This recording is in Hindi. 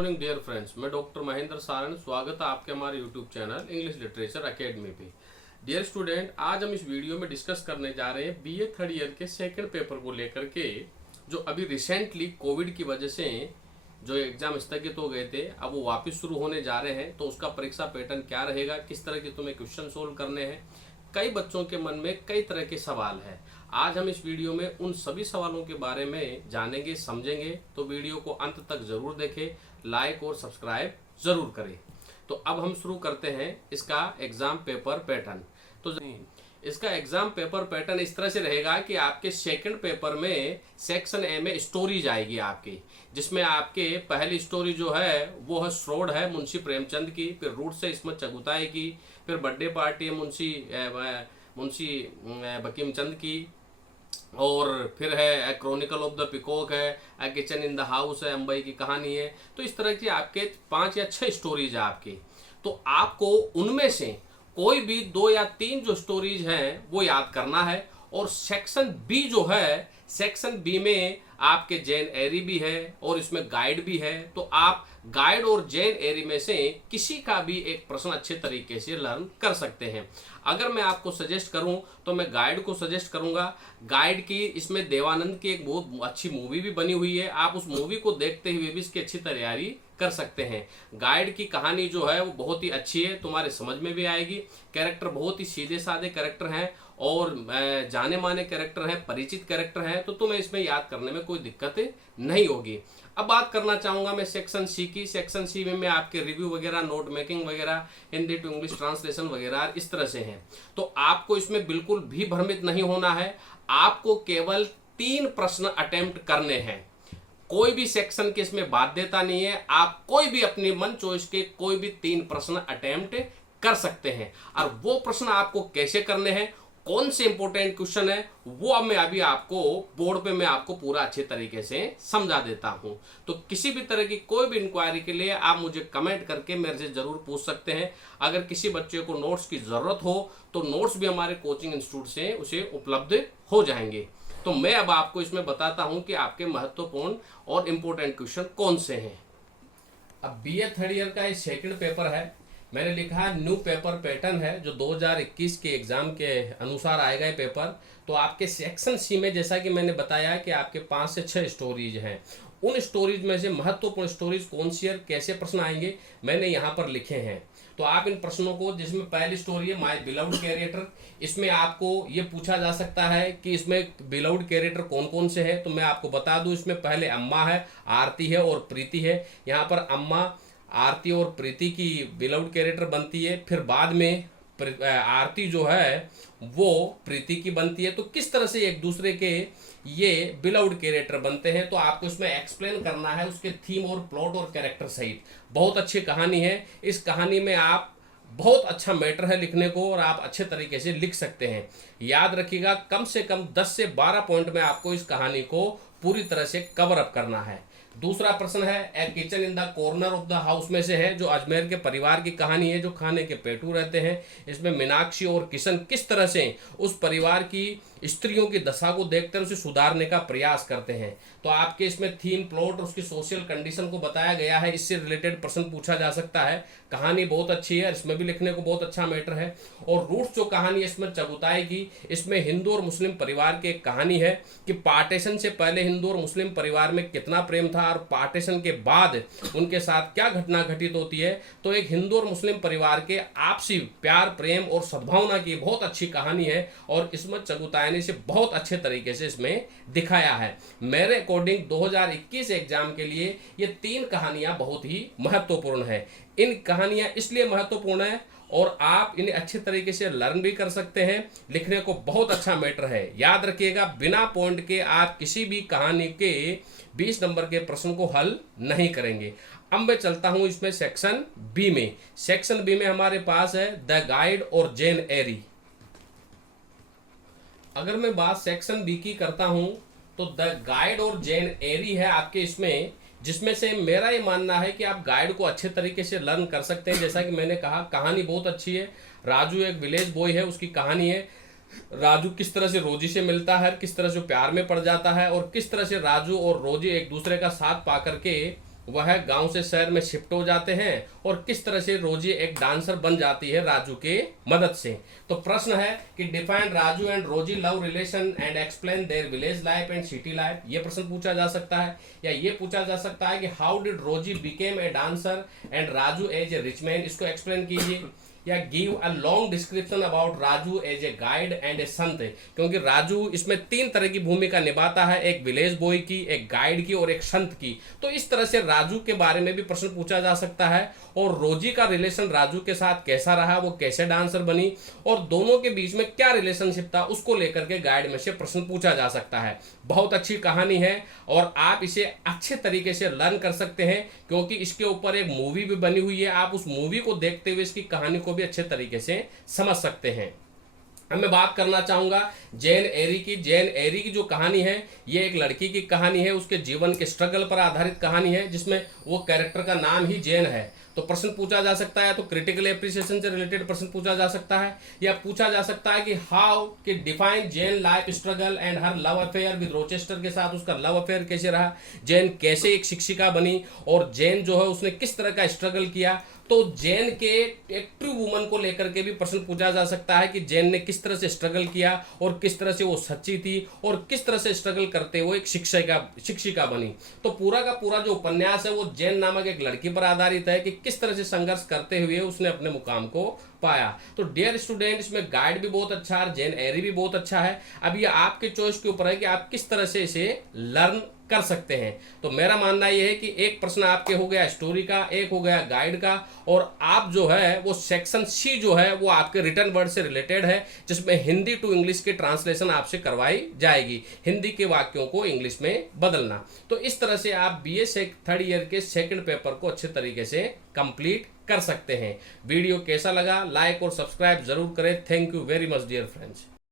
मॉर्निंग डियर फ्रेंड्स, मैं डॉक्टर महेंद्र सारण स्वागत है आपके हमारे YouTube channel English literature academy पे। डियर स्टूडेंट, आज हम इस वीडियो में डिस्कस करने जा रहे हैं बीए थर्ड ईयर के सेकंड पेपर को लेकर के, जो अभी रिसेंटली कोविड की वजह से जो एग्जाम स्थगित हो गए थे, अब वो वापस शुरू होने जा रहे हैं। तो उसका परीक्षा पैटर्न क्या रहेगा, किस तरह के तुम्हें क्वेश्चन सोल्व करने हैं, कई बच्चों के मन में कई तरह के सवाल हैं। आज हम इस वीडियो में उन सभी सवालों के बारे में जानेंगे, समझेंगे। तो वीडियो को अंत तक जरूर देखें, लाइक और सब्सक्राइब जरूर करें। तो अब हम शुरू करते हैं इसका एग्जाम पेपर पैटर्न। तो इसका एग्जाम पेपर पैटर्न इस तरह से रहेगा कि आपके सेकंड पेपर में सेक्शन ए में स्टोरीज आएगी आपकी, जिसमें आपके पहली स्टोरी जो है वो है श्रोड है मुंशी प्रेमचंद की, फिर रूट से इस्मत चगुताई की, फिर बर्थडे पार्टी है मुंशी बकीम चंद की, और फिर है क्रॉनिकल ऑफ द पिकॉक है, a kitchen in the house है, अंबई की कहानी है। तो इस तरह की आपके 5 या 6 स्टोरीज है आपकी। तो आपको उनमें से कोई भी 2 या 3 जो स्टोरीज हैं वो याद करना है। और सेक्शन बी जो है, सेक्शन बी में आपके जैन एरी भी है और इसमें गाइड भी है। तो आप गाइड और जैन एरी में से किसी का भी एक प्रश्न अच्छे तरीके से लर्न कर सकते हैं। अगर मैं आपको सजेस्ट करूं तो मैं गाइड को सजेस्ट करूंगा। गाइड की इसमें देवानंद की एक बहुत अच्छी मूवी भी बनी हुई है, आप उस मूवी को देखते हुए भी इसकी अच्छी तैयारी कर सकते हैं। गाइड की कहानी जो है वो बहुत ही अच्छी है, तुम्हारे समझ में भी आएगी। कैरेक्टर बहुत ही सीधे साधे कैरेक्टर हैं और जाने माने कैरेक्टर हैं, परिचित कैरेक्टर हैं। तो तुम्हें इसमें याद करने में कोई दिक्कत नहीं होगी। अब बात करना चाहूंगा मैं सेक्शन सी की। सेक्शन सी में आपके रिव्यू वगैरह, नोट मेकिंग वगैरह, हिंदी टू इंग्लिश ट्रांसलेशन वगैरह इस तरह से हैं। तो आपको इसमें बिल्कुल भी भ्रमित नहीं होना है। आपको केवल 3 प्रश्न अटेम्प्ट करने हैं। कोई भी सेक्शन के इसमें बाध्यता नहीं है। आप कोई भी अपनी मन चॉइस के कोई भी 3 प्रश्न अटेम्प्ट कर सकते हैं। और वो प्रश्न आपको कैसे करने हैं, कौन से इंपॉर्टेंट क्वेश्चन है, वो अब मैं अभी आपको बोर्ड पे मैं आपको पूरा अच्छे तरीके से समझा देता हूं। तो किसी भी तरह की कोई भी इंक्वायरी के लिए आप मुझे कमेंट करके मेरे से जरूर पूछ सकते हैं। अगर किसी बच्चे को नोट्स की जरूरत हो तो नोट्स भी हमारे कोचिंग इंस्टीट्यूट से उसे उपलब्ध हो जाएंगे। तो मैं अब आपको इसमें बताता हूं कि आपके महत्वपूर्ण और इंपॉर्टेंट क्वेश्चन कौन से हैं। अब बीए थर्ड ईयर का ये सेकंड पेपर है। मैंने लिखा है न्यू पेपर पैटर्न है, जो 2021 के एग्जाम के अनुसार आएगा ये पेपर। तो आपके सेक्शन सी में जैसा कि मैंने बताया कि आपके 5 से 6 स्टोरीज हैं। उन स्टोरीज में से महत्वपूर्ण स्टोरीज कौन सी है, कैसे प्रश्न आएंगे, मैंने यहाँ पर लिखे हैं। तो आप इन प्रश्नों को, जिसमें पहली स्टोरी है माय बिलव्ड कैरेक्टर, इसमें आपको ये पूछा जा सकता है कि इसमें बिलव्ड कैरेक्टर कौन कौन से हैं। तो मैं आपको बता दूं, इसमें पहले अम्मा है, आरती है और प्रीति है। यहाँ पर अम्मा, आरती और प्रीति की बिलव्ड कैरेक्टर बनती है। फिर बाद में आरती जो है वो प्रीति की बनती है। तो किस तरह से एक दूसरे के ये बिलव्ड कैरेक्टर बनते हैं, तो आपको इसमें एक्सप्लेन करना है उसके थीम और प्लॉट और कैरेक्टर सहित। बहुत अच्छी कहानी है। इस कहानी में आप बहुत अच्छा मैटर है लिखने को और आप अच्छे तरीके से लिख सकते हैं। याद रखिएगा, कम से कम 10 से 12 पॉइंट में आपको इस कहानी को पूरी तरह से कवर अप करना है। दूसरा प्रश्न है a kitchen in the corner of the house में से है, जो अजमेर के परिवार की कहानी है जो खाने के पेटू रहते हैं। इसमें मीनाक्षी और किशन किस तरह से उस परिवार की स्त्रियों की दशा को देखकर उसे सुधारने का प्रयास करते हैं। तो आपके इसमें थीम, प्लॉट और उसकी सोशल कंडीशन को बताया गया है। इससे रिलेटेड प्रश्न पूछा जा सकता है। कहानी बहुत अच्छी है, इसमें भी लिखने को बहुत अच्छा मैटर है। और रूट्स जो कहानी है इसमें चबुताई की, इसमें हिंदू और मुस्लिम परिवार की एक कहानी है कि पार्टीशन से पहले हिंदू और मुस्लिम परिवार में कितना प्रेम था और पार्टीशन के बाद उनके साथ क्या घटना घटित होती है। तो एक हिंदू और मुस्लिम परिवार के आपसी प्यार, प्रेम और सद्भावना की बहुत अच्छी कहानी है और इसमें चगुताई से बहुत अच्छे तरीके से इसमें दिखाया है। मेरे अकॉर्डिंग 2021 एग्जाम के लिए ये 3 कहानियां बहुत ही महत्वपूर्ण है। इन कहानियां इसलिए महत्वपूर्ण है और आप इन्हें अच्छे तरीके से लर्न भी कर सकते हैं। लिखने को बहुत अच्छा मैटर है। याद रखिएगा, बिना पॉइंट के आप किसी भी कहानी के 20 नंबर के प्रश्न को हल नहीं करेंगे। अब मैं चलता हूं इसमें सेक्शन बी में। सेक्शन बी में हमारे पास है द गाइड और जैन एरी। अगर मैं बात सेक्शन बी की करता हूं तो द गाइड और जैन एरी है आपके इसमें, जिसमें से मेरा ये मानना है कि आप गाइड को अच्छे तरीके से लर्न कर सकते हैं। जैसा कि मैंने कहा, कहानी बहुत अच्छी है। राजू एक विलेज बॉय है, उसकी कहानी है। राजू किस तरह से रोजी से मिलता है, किस तरह से प्यार में पड़ जाता है और किस तरह से राजू और रोजी एक दूसरे का साथ पा करके वह गांव से शहर में शिफ्ट हो जाते हैं और किस तरह से रोजी एक डांसर बन जाती है राजू के मदद से। तो प्रश्न है कि डिफाइन राजू एंड रोजी love relation and explain their village life and city life. ये प्रश्न पूछा जा सकता है, या ये पूछा जा सकता है कि how did Rosie became a dancer and Raju as a rich man, इसको एक्सप्लेन कीजिए। या give a long description about Raju as a guide and a sant, क्योंकि राजू इसमें 3 तरह की भूमिका निभाता है, एक विलेज बॉय की, एक गाइड की और एक संत की। तो इस तरह से राजू के बारे में भी प्रश्न पूछा जा सकता है, और रोजी का रिलेशन राजू के साथ कैसा रहा, वो कैसे डांसर बनी, और दोनों के बीच में क्या रिलेशनशिप था, उसको लेकर के गाइड में से प्रश्न पूछा जा सकता है। बहुत अच्छी कहानी है और आप इसे अच्छे तरीके से लर्न कर सकते हैं, क्योंकि इसके ऊपर एक मूवी भी बनी हुई है। आप उस मूवी को देखते हुए इसकी कहानी को भी अच्छे तरीके से समझ सकते हैं। अब मैं बात करना चाहूंगा जेन एरी की। जेन एरी की जो कहानी है, ये एक लड़की की कहानी है, उसके जीवन के स्ट्रगल पर आधारित कहानी है, जिसमें वो कैरेक्टर का नाम ही जेन है। तो प्रश्न पूछा जा सकता है, तो क्रिटिकल एप्रिसिएशन से रिलेटेड प्रश्न पूछा जा सकता है, या पूछा जा सकता है कि हाउ कि define Jane life struggle and her love affair with Rochester के साथ उसका लव अफेयर कैसे रहा, जेन कैसे एक शिक्षिका बनी, और जेन जो है उसने किस तरह का स्ट्रगल किया। तो जेन के एक ट्रू वुमन को लेकर के भी प्रश्न पूछा जा सकता है कि जेन ने किस तरह से स्ट्रगल किया और किस तरह से वो सच्ची थी और किस तरह से स्ट्रगल करते हुए एक शिक्षिका बनी। तो पूरा का पूरा जो उपन्यास है वो जेन नामक एक लड़की पर आधारित है कि किस तरह से संघर्ष करते हुए उसने अपने मुकाम को पाया। तो डियर स्टूडेंट, इसमें गाइड भी बहुत अच्छा है, जेन एरी भी बहुत अच्छा है। अब ये आपके चॉइस के ऊपर है कि आप किस तरह से इसे लर्न कर सकते हैं। तो मेरा मानना यह है कि एक प्रश्न आपके हो गया स्टोरी का, एक हो गया गाइड का, और आप जो है वो सेक्शन सी जो है वो आपके रिटर्न वर्ड से रिलेटेड है, जिसमें हिंदी टू इंग्लिश की ट्रांसलेशन आपसे करवाई जाएगी, हिंदी के वाक्यों को इंग्लिश में बदलना। तो इस तरह से आप बीए थर्ड ईयर के सेकंड पेपर को अच्छे तरीके से कंप्लीट कर सकते हैं। वीडियो कैसा लगा, लाइक और सब्सक्राइब जरूर करें। Thank you very much dear friends.